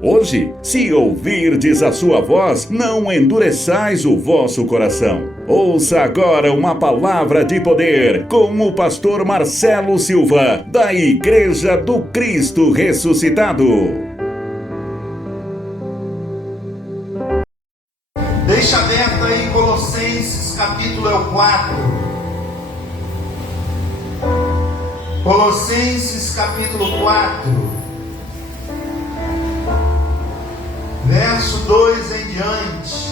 Hoje, se ouvirdes a sua voz, não endureçais o vosso coração. Ouça agora uma palavra de poder com o pastor Marcelo Silva, da Igreja do Cristo Ressuscitado. Deixa aberto aí Colossenses capítulo 4. Colossenses capítulo 4. Verso 2 em diante.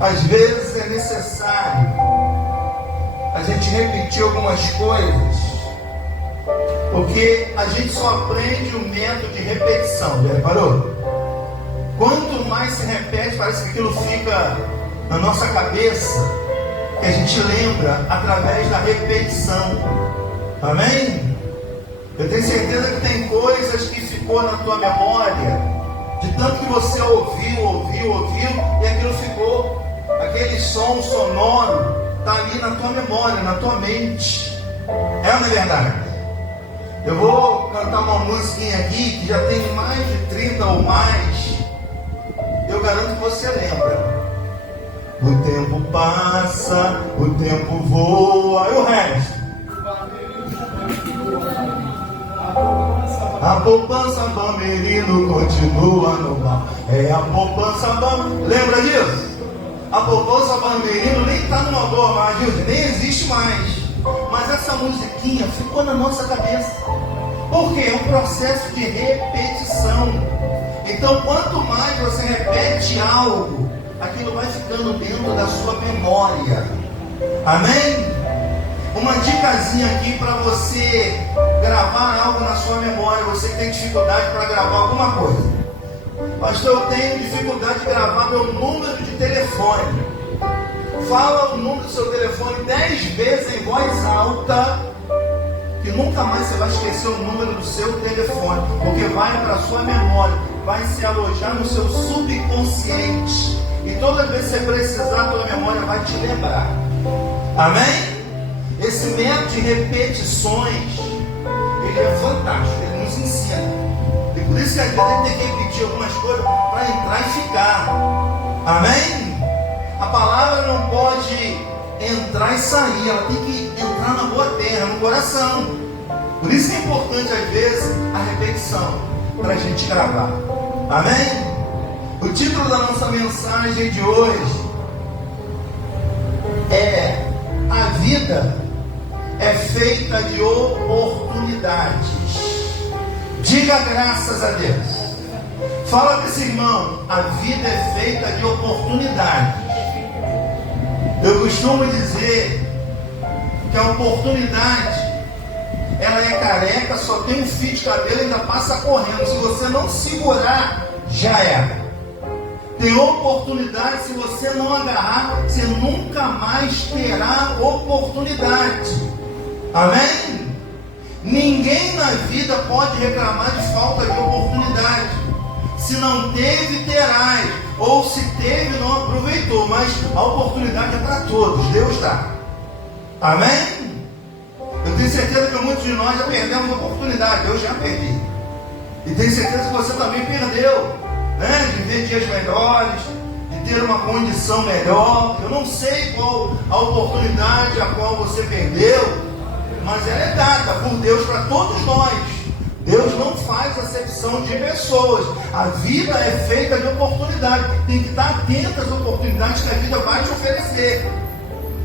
Às vezes é necessário a gente repetir algumas coisas, porque a gente só aprende o método de repetição. Já reparou? Quanto mais se repete, parece que aquilo fica na nossa cabeça, que a gente lembra através da repetição. Amém? Eu tenho certeza que tem coisas que ficou na tua memória, de tanto que você ouviu, e aquilo ficou, aquele som sonoro está ali na tua memória, na tua mente. É ou não é verdade? Eu vou cantar uma musiquinha aqui que já tem mais de 30 ou mais. Eu garanto que você lembra. O tempo passa, o tempo voa, e o resto? A poupança Bamerino continua normal. É a poupança Bamerino. Lembra disso? A poupança Bamerino nem está numa boa mais, viu? Nem existe mais. Mas essa musiquinha ficou na nossa cabeça. Por quê? É um processo de repetição. Então, quanto mais você repete algo, aquilo vai ficando dentro da sua memória. Amém? Uma dicasinha aqui para você gravar algo na sua memória. Você que tem dificuldade para gravar alguma coisa. Pastor, eu tenho dificuldade de gravar meu número de telefone. Fala o número do seu telefone 10 vezes em voz alta, que nunca mais você vai esquecer o número do seu telefone, porque vai para a sua memória, vai se alojar no seu subconsciente, e toda vez que você precisar, a tua memória vai te lembrar. Amém? Esse método de repetições, ele é fantástico, ele nos ensina. E por isso que às vezes a gente tem que repetir algumas coisas para entrar e ficar. Amém? A palavra não pode entrar e sair, ela tem que entrar na boa terra, no coração. Por isso que é importante às vezes a repetição, para a gente gravar. Amém? O título da nossa mensagem de hoje é: a vida é feita de oportunidades. Diga graças a Deus. Fala com esse irmão: a vida é feita de oportunidades. Eu costumo dizer que a oportunidade, ela é careca, só tem um fio de cabelo e ainda passa correndo. Se você não segurar, já era. Tem oportunidade, se você não agarrar, você nunca mais terá oportunidade. Amém? Ninguém na vida pode reclamar de falta de oportunidade. Se não teve, terás. Ou se teve, não aproveitou. Mas a oportunidade é para todos. Deus dá. Amém? Eu tenho certeza que muitos de nós já perdemos a oportunidade. Eu já perdi. E tenho certeza que você também perdeu, né? De ver dias melhores, de ter uma condição melhor. Eu não sei qual a oportunidade a qual você perdeu, mas ela é dada por Deus para todos nós. Deus não faz acepção de pessoas. A vida é feita de oportunidade. Tem que estar atento às oportunidades que a vida vai te oferecer.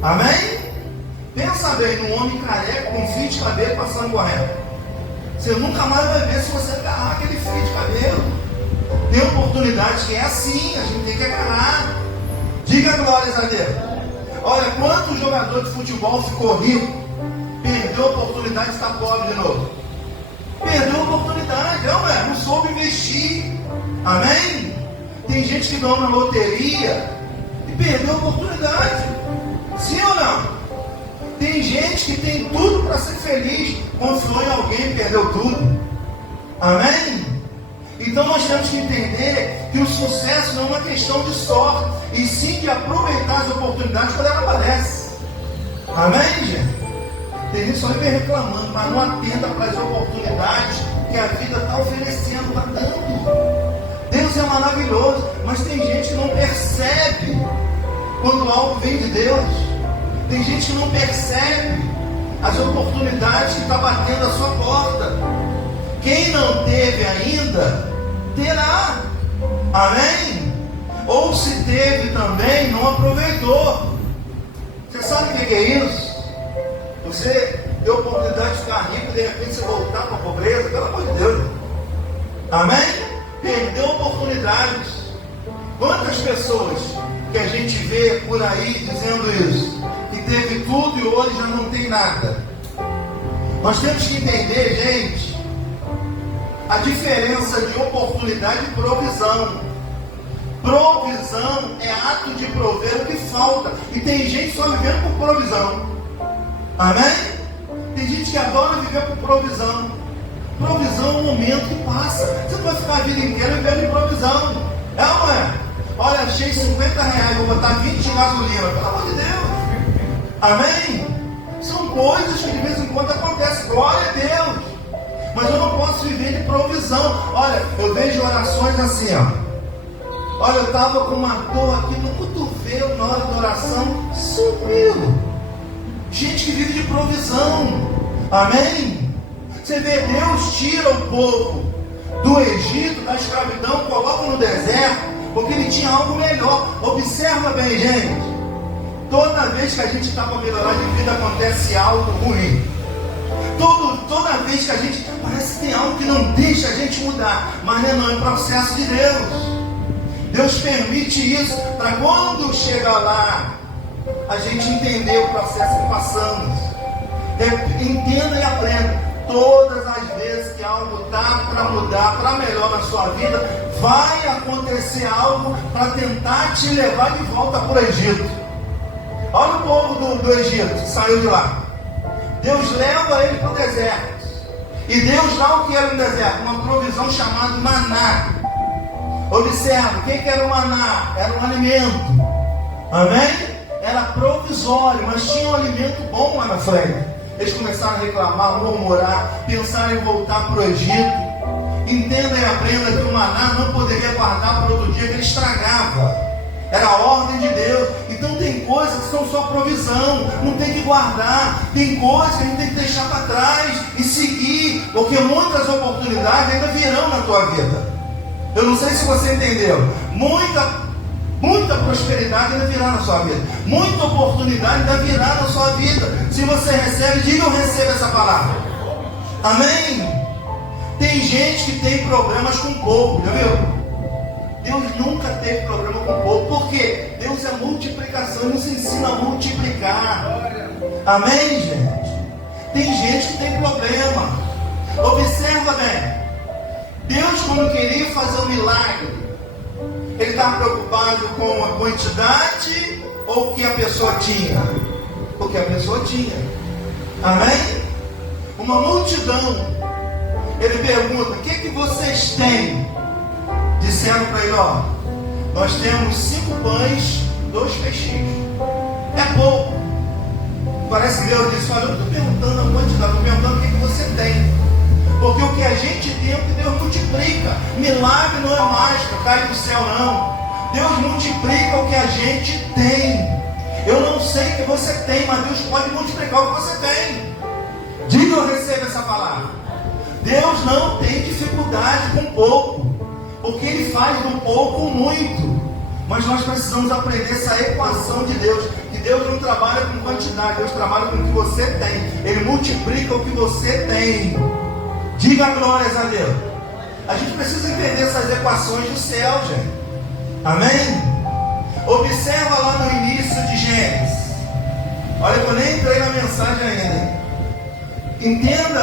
Amém? Pensa bem num homem careca com fio de cabelo passando correndo. Você nunca mais vai ver se você agarrar aquele fio de cabelo. Tem oportunidades que é assim, a gente tem que agarrar. Diga glórias a Deus. Olha, quanto jogador de futebol ficou rico, perdeu a oportunidade de estar pobre de novo. Perdeu a oportunidade, não soube investir. Amém? Tem gente que ganhou na loteria e perdeu a oportunidade. Sim ou não? Tem gente que tem tudo para ser feliz, confiou em alguém e perdeu tudo. Amém? Então nós temos que entender que o sucesso não é uma questão de sorte, e sim de aproveitar as oportunidades quando ela aparece. Amém, gente? Tem gente só vive reclamando, mas não atenta para as oportunidades que a vida está oferecendo, está dando. Deus é maravilhoso, mas tem gente que não percebe quando algo vem de Deus. Tem gente que não percebe as oportunidades que está batendo a sua porta. Quem não teve ainda, terá. Amém? Ou se teve também, não aproveitou. Você sabe o que é isso? Você ter oportunidade de ficar rico e de repente você voltar para a pobreza, pelo amor de Deus. Amém? Perdeu oportunidades. Quantas pessoas que a gente vê por aí dizendo isso, que teve tudo e hoje já não tem nada? Nós temos que entender, gente, a diferença de oportunidade e provisão. Provisão é ato de prover o que falta, e tem gente só vivendo por provisão. Amém? Tem gente que adora viver por provisão. Provisão é um momento que passa. Você não vai ficar a vida inteira vivendo em provisão. É ou não é? Olha, achei R$50, vou botar 20 de gasolina. Pelo amor de Deus. Amém? São coisas que de vez em quando acontecem. Glória a Deus. Mas eu não posso viver de provisão. Olha, eu vejo orações assim, ó. Olha, eu estava com uma dor aqui no cotovelo na hora da oração. Sumiu. Gente que vive de provisão. Amém? Você vê, Deus tira o povo do Egito, da escravidão, coloca no deserto, porque ele tinha algo melhor. Observa bem, gente. Toda vez que a gente está para melhorar de vida, acontece algo ruim. Toda vez que a gente, parece que tem algo que não deixa a gente mudar. Mas não é processo de Deus. Deus permite isso para quando chegar lá, a gente entender o processo que passamos. Entenda e aprenda. Todas as vezes que algo está para mudar, para melhor na sua vida, vai acontecer algo para tentar te levar de volta para o Egito. Olha o povo do Egito que saiu de lá. Deus leva ele para o deserto. E Deus dá o que era no deserto? Uma provisão chamada maná. Observa, o que era o maná? Era um alimento. Amém? Era provisório, mas tinha um alimento bom lá na frente. Eles começaram a reclamar, murmurar, pensaram em voltar para o Egito. Entenda e aprenda que o maná não poderia guardar para outro dia, que ele estragava. Era a ordem de Deus. Então tem coisas que são só provisão, não tem que guardar. Tem coisas que a gente tem que deixar para trás e seguir, porque muitas oportunidades ainda virão na tua vida. Eu não sei se você entendeu. Muita prosperidade ainda virá na sua vida. Muita oportunidade ainda virá na sua vida. Se você recebe, diga: eu recebo essa palavra. Amém? Tem gente que tem problemas com pouco, já viu? Deus nunca teve problema com pouco. Por quê? Deus é multiplicação, nos ensina a multiplicar. Amém, gente? Tem gente que tem problema. Observa bem. Deus, quando queria fazer um milagre, ele estava preocupado com a quantidade ou o que a pessoa tinha? O que a pessoa tinha. Amém? Uma multidão. Ele pergunta: o que vocês têm? Disseram para ele: ó, nós temos 5 pães, 2 peixinhos. É pouco. Parece que Deus disse: olha, eu estou perguntando a quantidade, estou perguntando o que você tem. Porque o que a gente tem é o que Deus multiplica. Milagre não é mágica, cai do céu não. Deus multiplica o que a gente tem. Eu não sei o que você tem, mas Deus pode multiplicar o que você tem. Diga: eu recebo essa palavra. Deus não tem dificuldade com pouco, porque Ele faz do pouco muito. Mas nós precisamos aprender essa equação de Deus. Que Deus não trabalha com quantidade, Deus trabalha com o que você tem. Ele multiplica o que você tem. Diga glórias a Deus. A gente precisa entender essas equações do céu, gente. Amém? Observa lá no início de Gênesis. Olha, eu nem entrei na mensagem ainda, hein? Entenda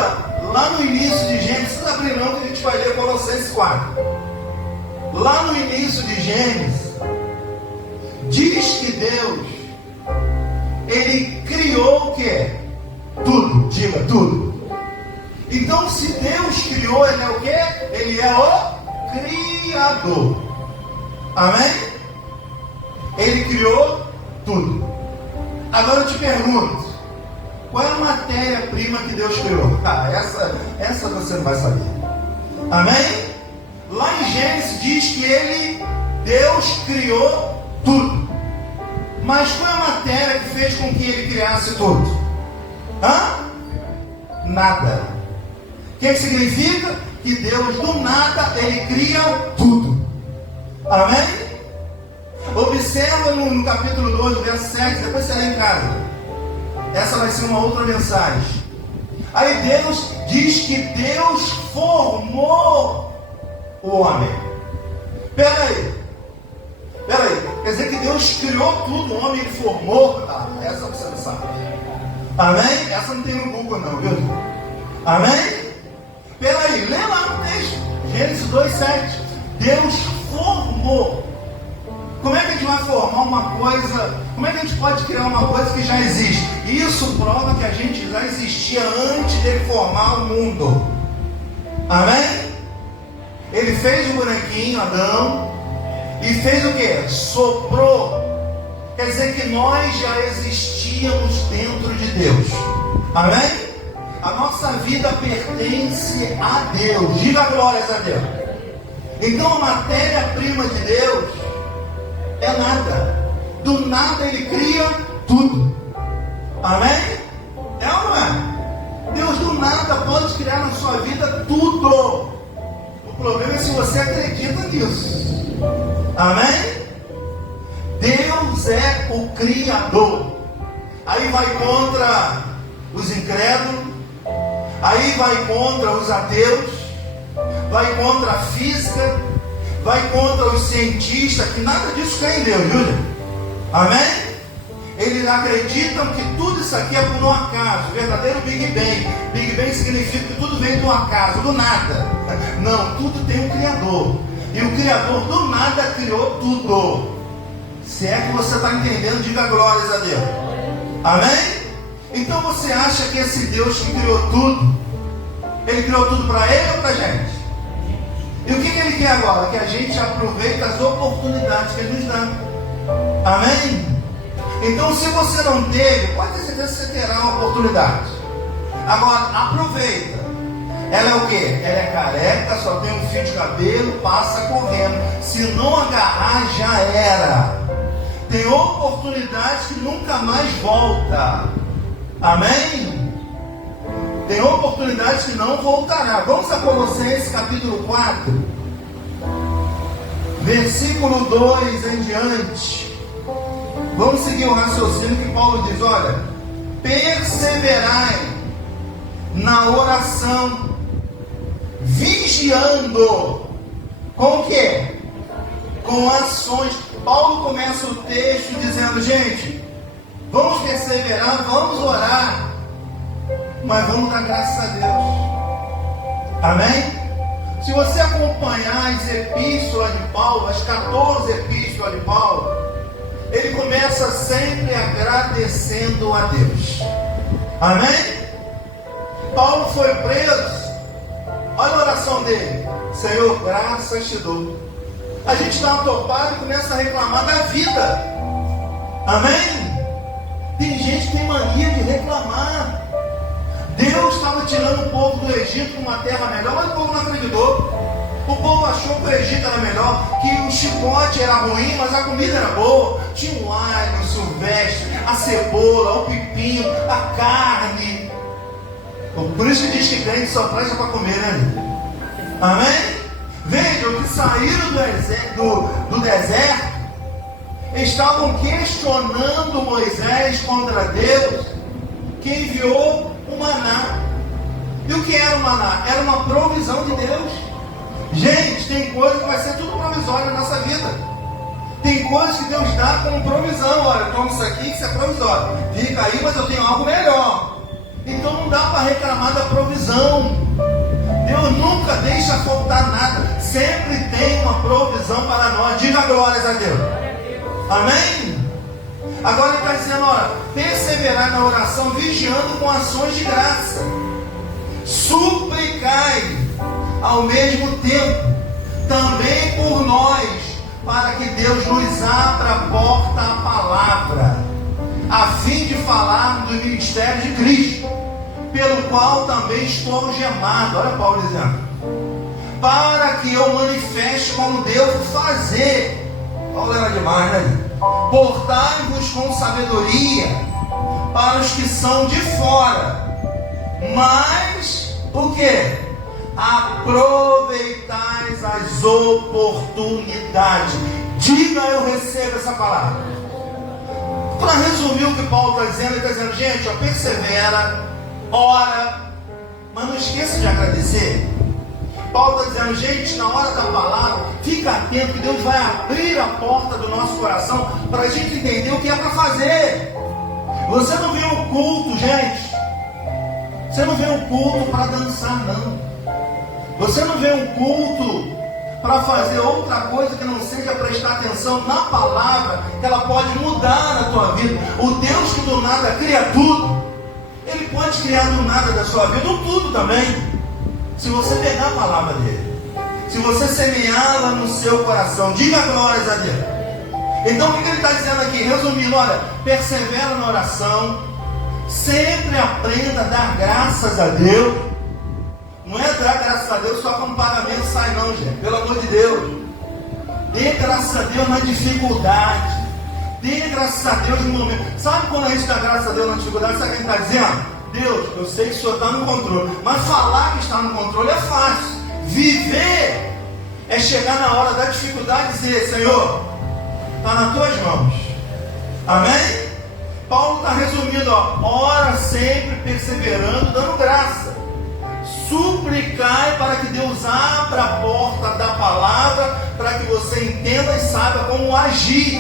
lá no início de Gênesis. Não abre não, que a gente vai ler Colossenses 4. Lá no início de Gênesis, diz que Deus, Ele criou o quê? Tudo. Diga, tudo. Então, se Deus criou, Ele é o quê? Ele é o Criador. Amém? Ele criou tudo. Agora eu te pergunto: Qual é a matéria-prima que Deus criou? Essa você não vai saber. Amém? Lá em Gênesis diz que Deus criou tudo. Mas qual é a matéria que fez com que Ele criasse tudo? Nada. O que significa? Que Deus do nada, Ele cria tudo. Amém? Observa no capítulo 2, verso 7, depois você lê em casa. Essa vai ser uma outra mensagem. Aí Deus diz que Deus formou o homem. Peraí, quer dizer que Deus criou tudo, o homem formou? Essa você não sabe. Amém? Essa não tem no Google não, viu? Amém? Peraí, lê lá no texto, Gênesis 2:7. Deus formou. Como é que a gente vai formar uma coisa? Como é que a gente pode criar uma coisa que já existe? Isso prova que a gente já existia antes dele formar o mundo. Amém? Ele fez o bonequinho, Adão, e fez o que? Soprou. Quer dizer que nós já existíamos dentro de Deus. Amém? A nossa vida pertence a Deus. Diga glórias a Deus. Então a matéria-prima de Deus é nada. Do nada Ele cria tudo. Amém? É ou não é? Deus do nada pode criar na sua vida tudo. O problema é se você acredita nisso. Amém? Deus é o Criador. Aí vai contra os incrédulos, aí vai contra os ateus, vai contra a física, vai contra os cientistas, que nada disso crê em Deus, viu, gente? Amém? Eles acreditam que tudo isso aqui é por um acaso, verdadeiro Big Bang. Big Bang significa que tudo vem do acaso, do nada. Não, tudo tem um Criador. E o Criador do nada criou tudo. Se é que você está entendendo, diga glórias a Deus. Amém? Então você acha que esse Deus que criou tudo, Ele criou tudo para Ele ou para a gente? E o que Ele quer agora? Que a gente aproveite as oportunidades que Ele nos dá. Amém? Então, se você não teve, pode ter certeza que você terá uma oportunidade. Agora, aproveita. Ela é o quê? Ela é careca, só tem um fio de cabelo, passa correndo. Se não agarrar, já era. Tem oportunidade que nunca mais volta. Amém? Tem oportunidade que não voltará. Vamos a Colossenses capítulo 4, versículo 2 em diante. Vamos seguir o raciocínio que Paulo diz. Olha, perseverai na oração, vigiando. Com o quê? Com ações. Paulo começa o texto dizendo, gente, vamos perseverar, vamos orar, mas vamos dar graças a Deus. Amém? Se você acompanhar as epístolas de Paulo, as 14 epístolas de Paulo, ele começa sempre agradecendo a Deus. Amém? Paulo foi preso. Olha a oração dele. Senhor, graças te dou. A gente está topado e começa a reclamar da vida. Amém? Tem gente que tem mania de reclamar. Deus estava tirando o povo do Egito para uma terra melhor, mas o povo não acreditou. O povo achou que o Egito era melhor, que o chicote era ruim, mas a comida era boa. Tinha o alho, o silvestre, a cebola, o pepino, a carne. Por isso que diz que crente só presta para comer, né? Amém? Vejam que saíram do deserto, estavam questionando Moisés contra Deus, que enviou o maná. E o que era o maná? Era uma provisão de Deus. Gente, tem coisa que vai ser tudo provisório na nossa vida. Tem coisas que Deus dá como provisão. Olha, toma isso aqui que isso é provisório. Fica aí, mas eu tenho algo melhor. Então não dá para reclamar da provisão. Deus nunca deixa faltar nada. Sempre tem uma provisão para nós. Diga glórias a Deus. Amém? Agora ele está dizendo, olha, perseverar na oração, vigiando com ações de graça. Suplicai ao mesmo tempo também por nós, para que Deus nos abra a porta à palavra. a fim de falar do ministério de Cristo, pelo qual também estou algemado. Olha Paulo dizendo: para que eu manifeste como devo fazer. Paulo era demais, né? Portai-vos com sabedoria para os que são de fora, mas o que? Aproveitais as oportunidades. Diga: eu recebo essa palavra. Para resumir o que Paulo está dizendo, ele está dizendo: gente, ó, persevera, ora, mas não esqueça de agradecer. Paulo está dizendo: gente, na hora da palavra, fica atento que Deus vai abrir a porta do nosso coração para a gente entender o que é para fazer. Você não vem ao culto, gente. Você não vem ao culto para dançar, não. Você não vem ao culto para fazer outra coisa que não seja prestar atenção na palavra, que ela pode mudar a tua vida. O Deus que do nada cria tudo, Ele pode criar do nada da sua vida um tudo também. Se você pegar a palavra dele, se você semeá-la no seu coração, diga glórias a Deus. Então o que ele está dizendo aqui? Resumindo, olha, persevera na oração, sempre aprenda a dar graças a Deus. Não é dar graças a Deus só como pagamento sai não, gente, pelo amor de Deus. Dê graças a Deus na dificuldade, dê graças a Deus no momento. Sabe quando a gente dá graças a Deus na dificuldade? Sabe o que ele está dizendo? Deus, eu sei que o Senhor está no controle, mas falar que está no controle é fácil. Viver é chegar na hora da dificuldade e dizer: Senhor, está nas tuas mãos. Amém? Paulo está resumindo, ó, ora sempre perseverando, dando graça. Suplicai para que Deus abra a porta da palavra, para que você entenda e saiba como agir.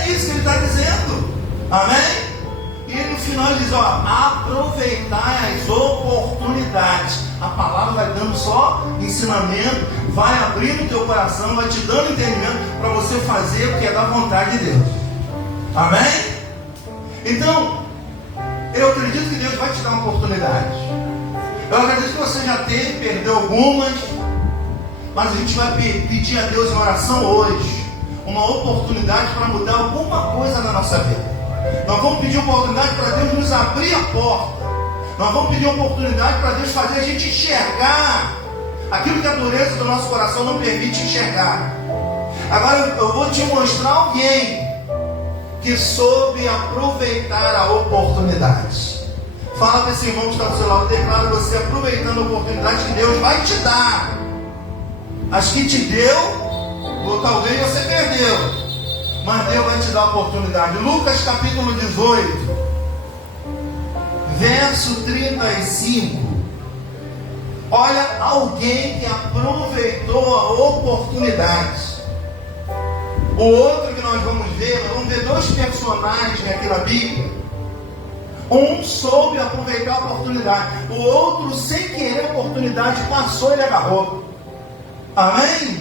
É isso que ele está dizendo. Amém? E no final ele diz, ó, aproveitai as oportunidades. A palavra vai dando só ensinamento, vai abrindo o teu coração, vai te dando entendimento para você fazer o que é da vontade de Deus. Amém? Então, eu acredito que Deus vai te dar uma oportunidade. Eu acredito que você já teve, perdeu algumas, mas a gente vai pedir a Deus em oração hoje uma oportunidade para mudar alguma coisa na nossa vida. Nós vamos pedir oportunidade para Deus nos abrir a porta. Nós vamos pedir oportunidade para Deus fazer a gente enxergar aquilo que a dureza do nosso coração não permite enxergar. Agora eu vou te mostrar alguém que soube aproveitar a oportunidade. Fala para esse irmão que está do seu lado, declara você aproveitando a oportunidade que Deus vai te dar. As que te deu, ou talvez você perdeu, mas Deus vai te dar a oportunidade. Lucas capítulo 18, verso 35. Olha, alguém que aproveitou a oportunidade. O outro que nós vamos ver dois personagens aqui na Bíblia. Um soube aproveitar a oportunidade, o outro, sem querer a oportunidade, passou e ele agarrou. Amém?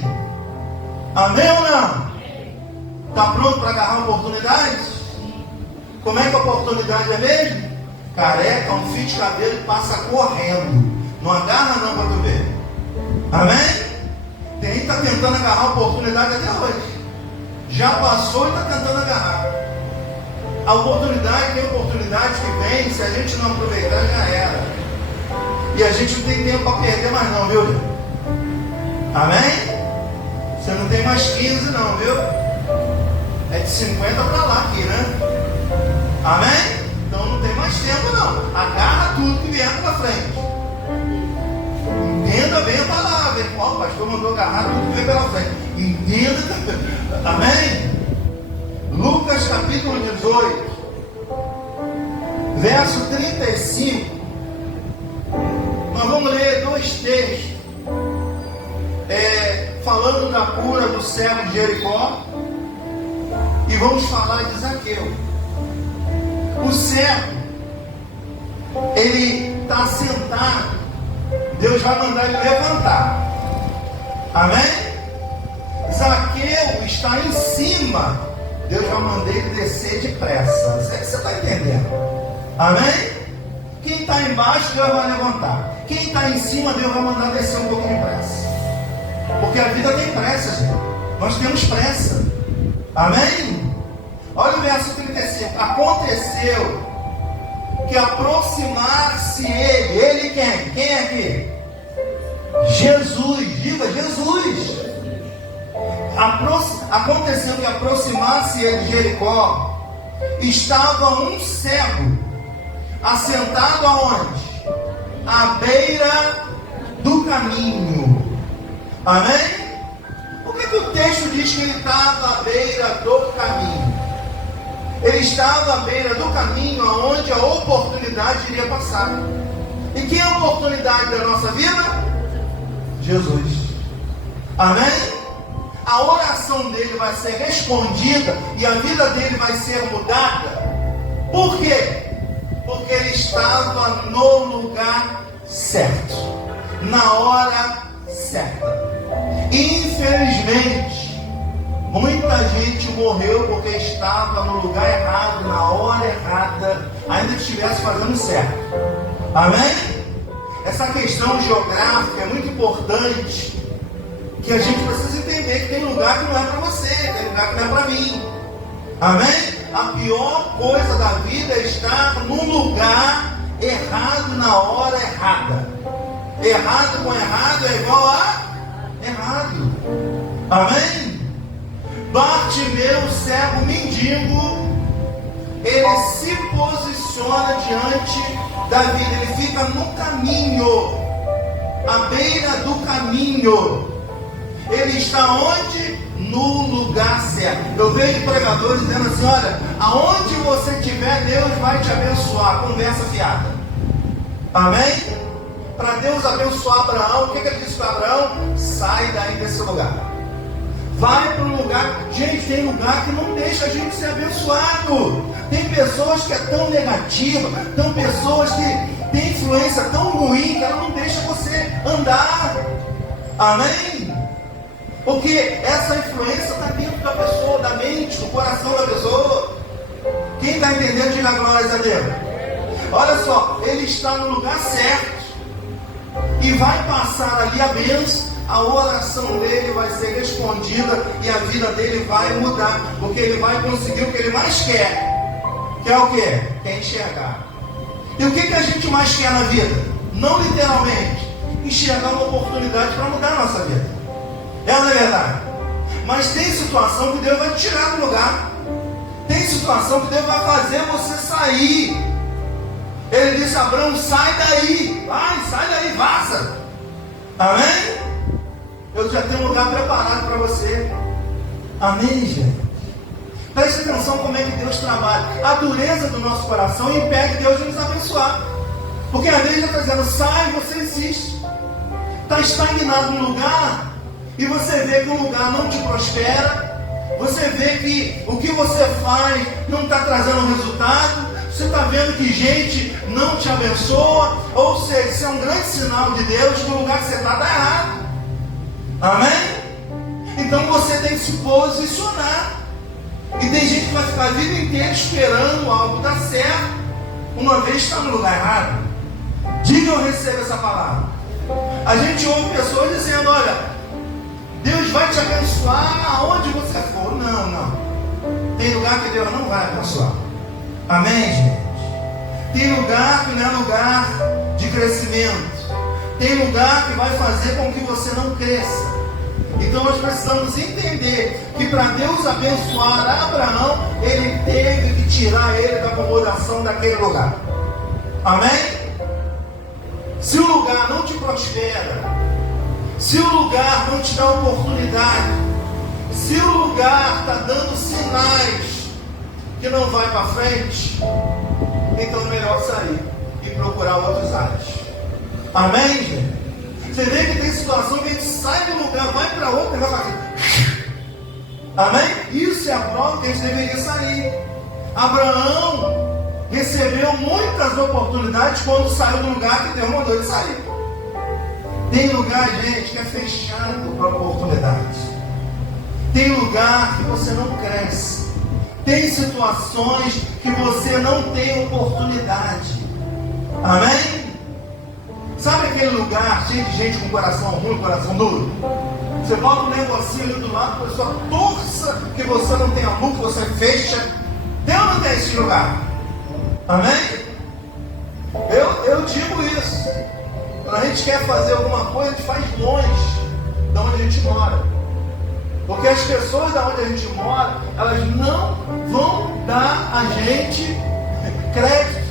Amém ou não? Está pronto para agarrar a oportunidade? Como é que a oportunidade é mesmo? Careca, um fio de cabelo e passa correndo. Não agarra não para tu ver. Amém? Tem gente que está tentando agarrar a oportunidade até hoje. Já passou e está tentando agarrar. A oportunidade, tem oportunidade que vem, se a gente não aproveitar, já era. E a gente não tem tempo para perder mais não, viu? Amém? Você não tem mais 15 não, viu? É de 50 para lá aqui, né? Amém? Então não tem mais tempo não. Agarra tudo que vier pela frente. Entenda bem a palavra. O pastor mandou agarrar tudo que vem pela frente. Entenda. Amém? Lucas capítulo 18, verso 35. Nós vamos ler dois textos, falando da cura do cego de Jericó, e vamos falar de Zaqueu. O cego, ele está sentado, Deus vai mandar ele levantar. Amém? Zaqueu está em cima, Deus vai mandar ele descer depressa. Não sei se você está entendendo. Amém? Quem está embaixo, Deus vai levantar. Quem está em cima, Deus vai mandar descer um pouquinho depressa. Porque a vida tem pressa, gente. Nós temos pressa. Amém? Olha o verso 35. Aconteceu que aproximar-se ele quem? Quem é aqui? Jesus, diga Jesus. Aconteceu que aproximar-se ele de Jericó, estava um cego, assentado aonde? À beira do caminho. Amém? Por que o texto diz que ele estava à beira do caminho? Ele estava à beira do caminho aonde a oportunidade iria passar. E que é a oportunidade da nossa vida? Jesus. Amém? A oração dele vai ser respondida e a vida dele vai ser mudada. Por quê? Porque ele estava no lugar certo, na hora certa. Infelizmente, muita gente morreu porque estava no lugar errado, na hora errada, ainda que estivesse fazendo certo. Amém? Essa questão geográfica é muito importante, que a gente precisa entender que tem lugar que não é para você, tem lugar que não é para mim. Amém? A pior coisa da vida é estar num lugar errado na hora errada. Errado com errado é igual a errado. Amém? Bartimeu, cego mendigo, ele se posiciona diante da vida, ele fica no caminho, à beira do caminho. Ele está onde? No lugar certo. Eu vejo pregadores dizendo assim: olha, aonde você estiver, Deus vai te abençoar. Conversa fiada. Amém? Para Deus abençoar Abraão, o que ele disse para Abraão? Sai daí desse lugar. Vai para um lugar. Gente, tem lugar que não deixa a gente ser abençoado. Tem pessoas que é tão negativa, tem pessoas que têm influência tão ruim que ela não deixa você andar. Amém? Porque essa influência está dentro da pessoa, da mente, do coração da pessoa. Quem está entendendo, diga glórias a Deus. Olha só, ele está no lugar certo e vai passar ali a bênção. A oração dele vai ser respondida e a vida dele vai mudar, porque ele vai conseguir o que ele mais quer, que é o quê? Quer enxergar. E o que a gente mais quer na vida? Não literalmente, enxergar uma oportunidade para mudar a nossa vida. É ou não é verdade? Mas tem situação que Deus vai te tirar do lugar. Tem situação que Deus vai fazer você sair. Ele disse a Abraão: sai daí. Vai, sai daí, vaza. Amém? Eu já tenho um lugar preparado para você. Amém, gente? Preste atenção como é que Deus trabalha. A dureza do nosso coração impede Deus de nos abençoar. Porque às vezes Ele está dizendo: sai, e você insiste. Está estagnado no lugar e você vê que o lugar não te prospera. Você vê que o que você faz não está trazendo resultado. Você está vendo que gente não te abençoa. Ou seja, isso é um grande sinal de Deus que o lugar que você está errado. Amém? Então você tem que se posicionar. E tem gente que vai ficar a vida inteira esperando algo dar certo, uma vez está no lugar errado. Diga: eu recebo essa palavra. A gente ouve pessoas dizendo: olha, Deus vai te abençoar aonde você for. Não, não. Tem lugar que Deus não vai abençoar. Amém, gente? Tem lugar que não é lugar de crescimento. Tem lugar que vai fazer com que você não cresça. Então nós precisamos entender que para Deus abençoar Abraão, Ele teve que tirar ele da acomodação daquele lugar. Amém? Se o lugar não te prospera, se o lugar não te dá oportunidade, se o lugar está dando sinais que não vai para frente, então é melhor sair e procurar outros ares. Amém, gente? Você vê que tem situação que a gente sai do lugar, vai para outro e vai fazer. Amém? Isso é a prova que a gente deveria sair. Abraão recebeu muitas oportunidades quando saiu do lugar que Deus mandou ele sair. Tem lugar, gente, que é fechado para oportunidades. Tem lugar que você não cresce. Tem situações que você não tem oportunidade. Amém? Sabe aquele lugar cheio de gente com coração ruim, coração duro? Você bota um negocinho ali do lado, a pessoa torça que você não tem amor, que você fecha. Tem ou não tem esse lugar? Amém? Eu digo isso. Quando a gente quer fazer alguma coisa, a gente faz longe de onde a gente mora. Porque as pessoas da onde a gente mora, elas não vão dar a gente crédito.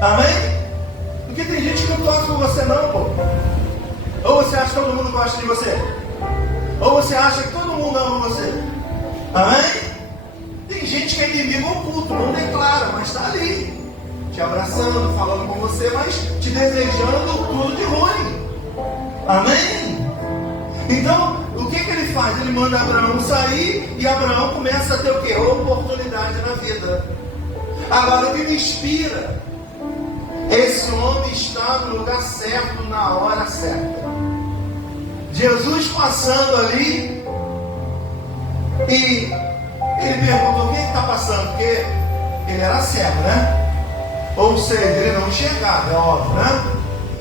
Amém? Porque tem gente que não gosta por você não, pô. Ou você acha que todo mundo gosta de você? Ou você acha que todo mundo ama você? Amém? Tem gente que é inimigo oculto, não declara, mas está ali, te abraçando, falando com você, mas te desejando tudo de ruim. Amém? Então, o que ele faz? Ele manda Abraão sair e Abraão começa a ter o quê? Oportunidade na vida. Agora, o que me inspira? Esse homem está no lugar certo, na hora certa. Jesus passando ali e ele perguntou: o que está passando? Porque ele era cego, né? Ou seja, ele não enxergava, é óbvio, né?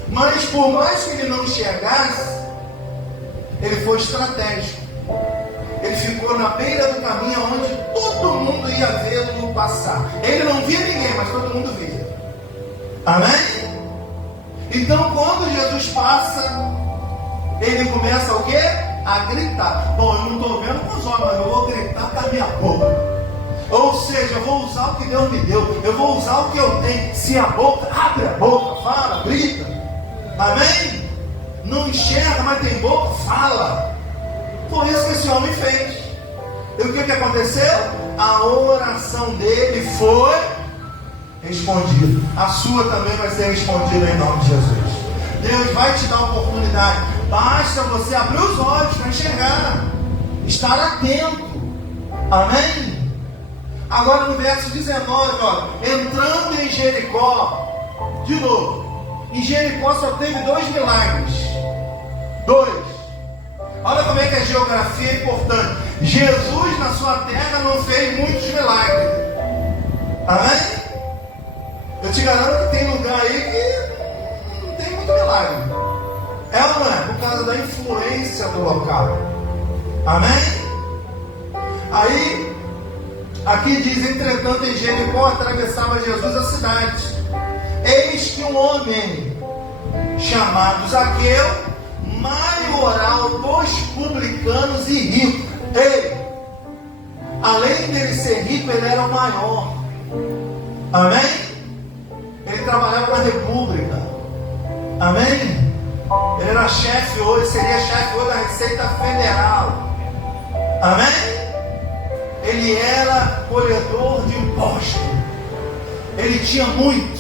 Mas por mais que ele não enxergasse, ele foi estratégico. Ele ficou na beira do caminho onde todo mundo ia vê-lo passar. Ele não via ninguém, mas todo mundo via. Amém? Então quando Jesus passa, ele começa o quê? A gritar. Bom, eu não estou vendo com os olhos, mas eu vou gritar com a minha boca. Ou seja, eu vou usar o que Deus me deu. Eu vou usar o que eu tenho. Se a boca, abre a boca, fala, grita. Amém? Não enxerga, mas tem boca, fala. Foi isso que esse homem fez. E o que aconteceu? A oração dele foi respondida. A sua também vai ser respondida em nome de Jesus. Deus vai te dar oportunidade. Basta você abrir os olhos para enxergar, estar atento. Amém? Agora no verso 19, ó, entrando em Jericó, de novo, em Jericó só teve 2 milagres. 2. Olha como é que a geografia é importante. Jesus na sua terra não fez muitos milagres. Amém? Eu te garanto que tem lugar aí que não tem muito milagre. É ou não é? Por causa da influência do local. Amém? Aí, aqui diz: entretanto em Jericó atravessava Jesus a cidade. Eis que um homem chamado Zaqueu, maioral dos publicanos e rico. Ei, além dele ser rico, ele era o maior. Amém? Ele trabalhava na República. Amém? Ele era chefe hoje, seria chefe hoje da Receita Federal. Amém? Ele era colhedor de imposto. Ele tinha muito.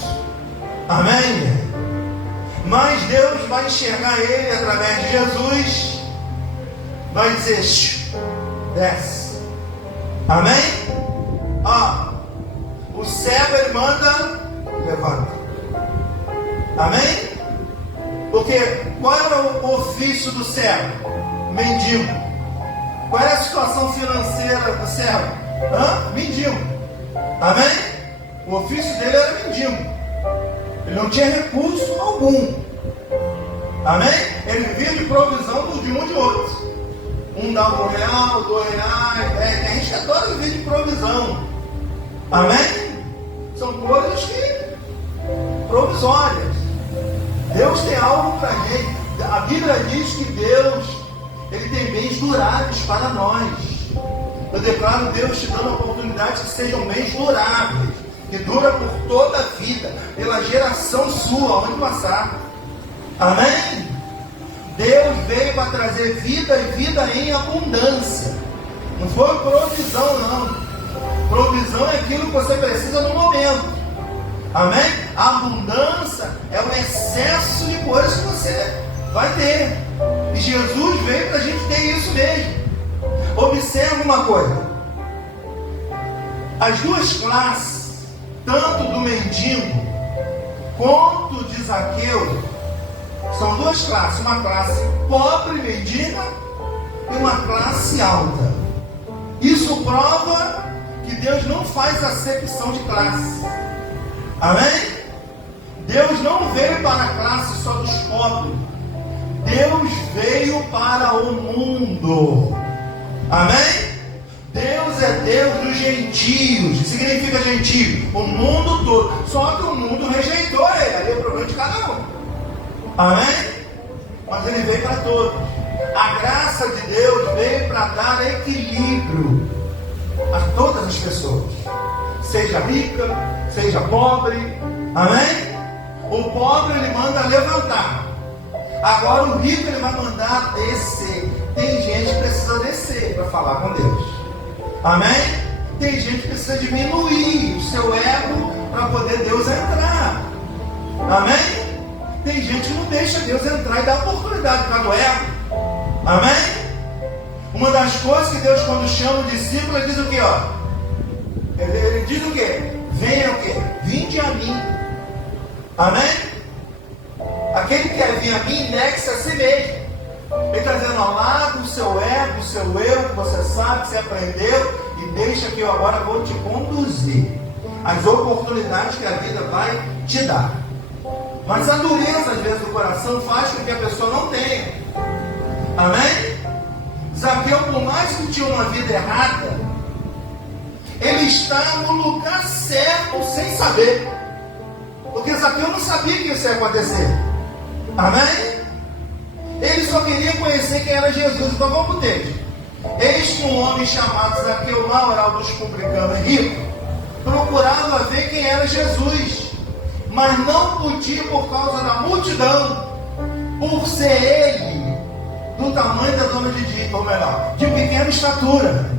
Amém? Mas Deus vai enxergar ele através de Jesus. Vai dizer: desce. Amém? O cego ele manda, levanta. Amém? Porque qual era o ofício do cego? Mendigo. Qual era a situação financeira do cego? Mendigo. Amém? O ofício dele era mendigo. Ele não tinha recurso algum. Amém? Ele vivia de provisão de um de outro. Um dava R$1, R$2, tem gente que adora viver de provisão. Amém? São coisas que provisórias. Deus tem algo para a gente. A Bíblia diz que Deus, Ele tem bens duráveis para nós. Eu declaro Deus te dando oportunidades que sejam bens duráveis, que dura por toda a vida, pela geração sua, onde passar. Amém? Deus veio para trazer vida e vida em abundância. Não foi provisão, não. Provisão é aquilo que você precisa no momento. Amém? A abundância é o excesso de coisas que você vai ter. E Jesus veio para a gente ter isso mesmo. Observe uma coisa. As duas classes, tanto do mendigo quanto de Zaqueu, são duas classes. Uma classe pobre, mendiga, e uma classe alta. Isso prova que Deus não faz acepção de classe. Amém? Deus não veio para a classe só dos pobres. Deus veio para o mundo. Amém? Deus é Deus dos gentios. O que significa gentio? O mundo todo. Só que o mundo rejeitou ele. Aí é o problema de cada um. Amém? Mas ele veio para todos. A graça de Deus veio para dar equilíbrio a todas as pessoas. Seja rica, seja pobre. Amém? O pobre ele manda levantar. Agora o rico ele vai mandar descer. Tem gente que precisa descer para falar com Deus. Amém? Tem gente que precisa diminuir o seu ego para poder Deus entrar. Amém? Tem gente que não deixa Deus entrar e dá oportunidade para o ego. Amém? Uma das coisas que Deus, quando chama o discípulo, ele diz o que? Ele diz o que? Venha o que? Vinde a mim. Amém? Aquele que quer vir a mim, negue-se a si mesmo. Ele está dizendo, larga o seu ego, o seu eu, que você sabe, que você aprendeu, e deixa que eu agora vou te conduzir às oportunidades que a vida vai te dar. Mas a dureza, às vezes, do coração faz com que a pessoa não tenha. Amém? Zaqueu, por mais que tinha uma vida errada, ele está no lugar certo, sem saber. Porque Zaqueu não sabia que isso ia acontecer. Amém? Ele só queria conhecer quem era Jesus. Então vamos para o texto. Eis que um homem chamado Zaqueu, maioral dos publicanos, rico, procurava ver quem era Jesus, mas não podia por causa da multidão, por ser ele do tamanho da dona de Dito, ou melhor, de pequena estatura.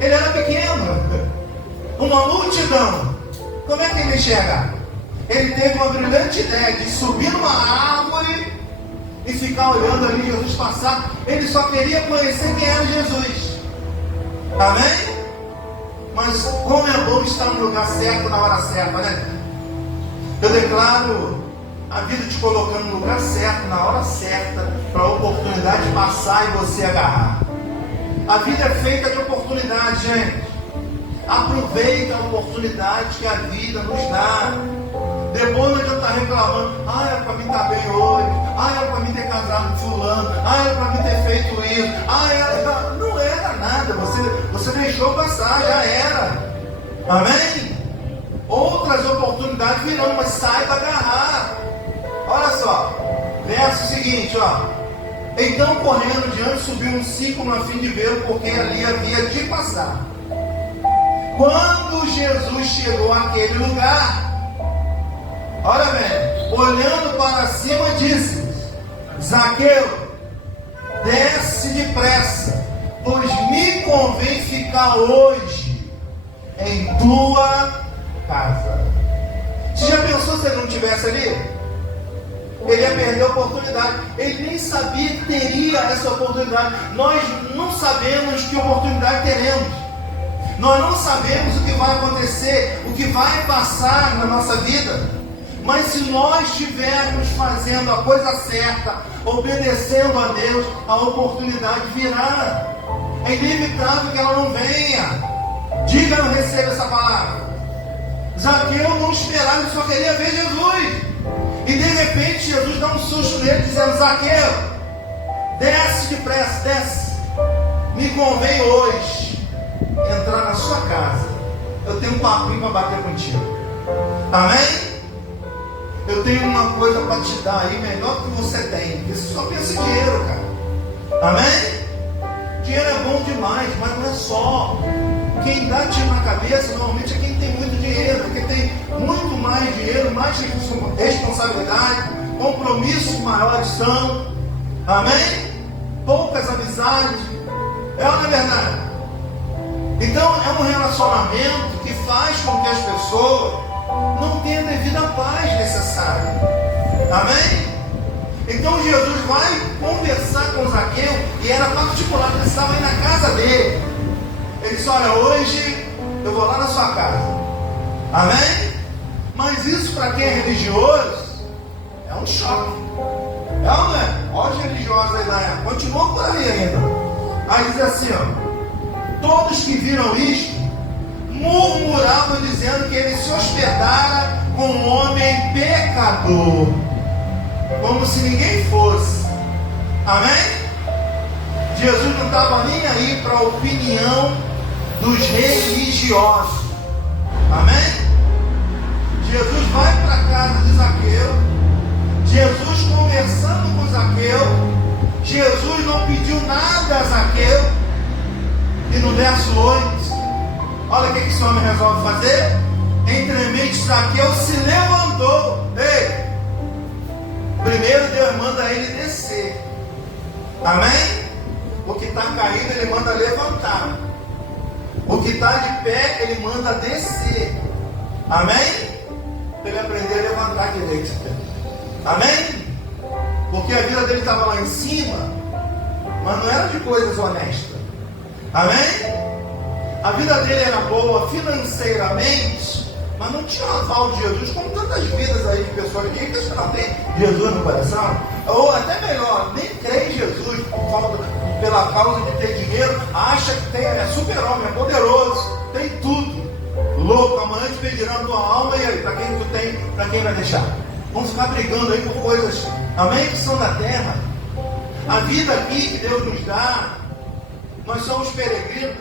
Ele era pequeno. Uma multidão. Como é que ele enxerga? Ele teve uma brilhante ideia de subir numa árvore e ficar olhando ali Jesus passar. Ele só queria conhecer quem era Jesus. Amém? Mas como é bom estar no lugar certo, na hora certa, né? Eu declaro a vida te colocando no lugar certo, na hora certa, para a oportunidade passar e você agarrar. A vida é feita de oportunidade, gente. Aproveita a oportunidade que a vida nos dá. Depois não adianta estar reclamando. Era para mim estar bem hoje. Era para mim ter casado com fulano. Era para mim ter feito isso. Não era nada. Você deixou passar, já era. Amém? Outras oportunidades virão, mas saiba agarrar. Olha só. Verso seguinte, Então, correndo diante, subiu um ciclo a fim de ver, porque ali havia de passar. Quando Jesus chegou àquele lugar, olha bem, olhando para cima, disse: Zaqueu, desce depressa, pois me convém ficar hoje em tua casa. Você já pensou se ele não estivesse ali? Ele ia perder a oportunidade. Ele nem sabia que teria essa oportunidade. Nós não sabemos que oportunidade teremos. Nós não sabemos o que vai acontecer, o que vai passar na nossa vida. Mas se nós estivermos fazendo a coisa certa, obedecendo a Deus, a oportunidade virá. É inevitável que ela não venha. Diga, não receba essa palavra. Zaqueu não esperava, ele só queria ver Jesus. E de repente Jesus dá um susto nele, dizendo: Zaqueu, desce depressa, desce. Me convém hoje entrar na sua casa. Eu tenho um papinho para bater contigo. Amém? Eu tenho uma coisa para te dar aí, melhor que você tem. Porque você só pensa em dinheiro, cara. Amém? Dinheiro é bom demais, mas não é só. Quem dá tiro na cabeça normalmente é quem tem muito dinheiro, quem tem muito mais dinheiro, mais responsabilidade, compromissos maiores são. Amém? Poucas amizades. É ou não é verdade? Então é um relacionamento que faz com que as pessoas não tenham a devida paz necessária. Amém? Então Jesus vai conversar com Zaqueu, e era particular, ele estava aí na casa dele. Ele disse: olha, hoje eu vou lá na sua casa. Amém? Mas isso para quem é religioso é um choque. É ou não é? Olha os religiosos aí da época, continuam por aí ainda. Aí diz assim, todos que viram isto murmuravam, dizendo que ele se hospedara com um homem pecador, como se ninguém fosse. Amém? Jesus não estava nem aí para a opinião dos religiosos. Amém? Jesus vai para a casa de Zaqueu. Jesus conversando com Zaqueu. Jesus não pediu nada a Zaqueu. E no verso 8, olha o que esse homem resolve fazer. Entremente Zaqueu se levantou. Ei, primeiro Deus manda ele descer. Amém? O que está caído ele manda levantar. O que está de pé ele manda descer. Amém? Para ele aprender a levantar direito. Amém? Porque a vida dele estava lá em cima, mas não era de coisas honestas. Amém? A vida dele era boa financeiramente, mas não tinha o aval de Jesus, como tantas vidas aí de pessoas ricas que não tem Jesus no coração. Ou até melhor, nem crê em Jesus pela causa de ter dinheiro, acha que tem, é super-homem, é poderoso, tem tudo. Louco, amanhã te pedirão a tua alma, e aí, para quem tu tem, para quem vai deixar? Vamos ficar brigando aí por coisas, amém, que são da terra. A vida aqui que Deus nos dá, nós somos peregrinos.